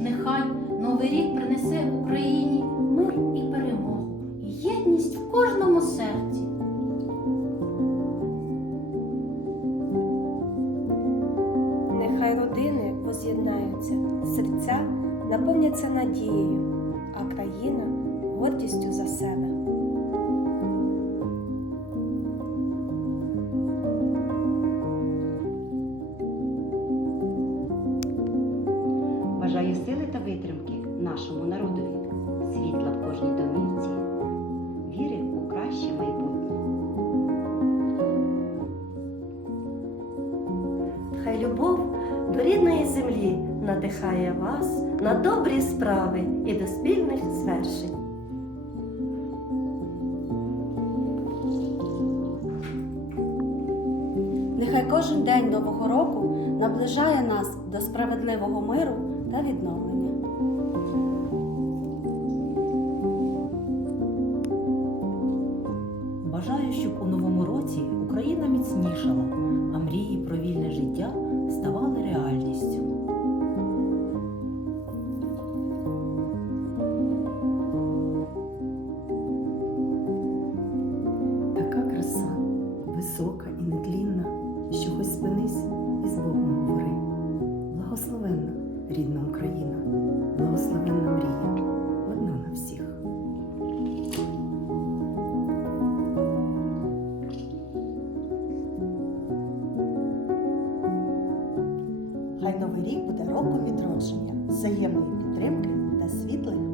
Нехай новий рік принесе Україні мир і перемогу, і єдність в кожному серці. Нехай родини воз'єднаються, серця наповняться надією, а країна гордістю за себе. Витримки нашому народові, світла в кожній домівці, віри у краще майбутнє. Хай любов до рідної землі надихає вас на добрі справи і до спільних Нехай кожен день Нового року наближає нас до справедливого миру та відновлення. Бажаю, щоб у новому році Україна міцнішала, а мрії про вільне життя ставали реальністю. Така краса, висока спинись і з Богом говори. Благословенна рідна Україна, благословенна мрія, одна на всіх. Хай новий рік буде роком відродження, взаємної підтримки та світлих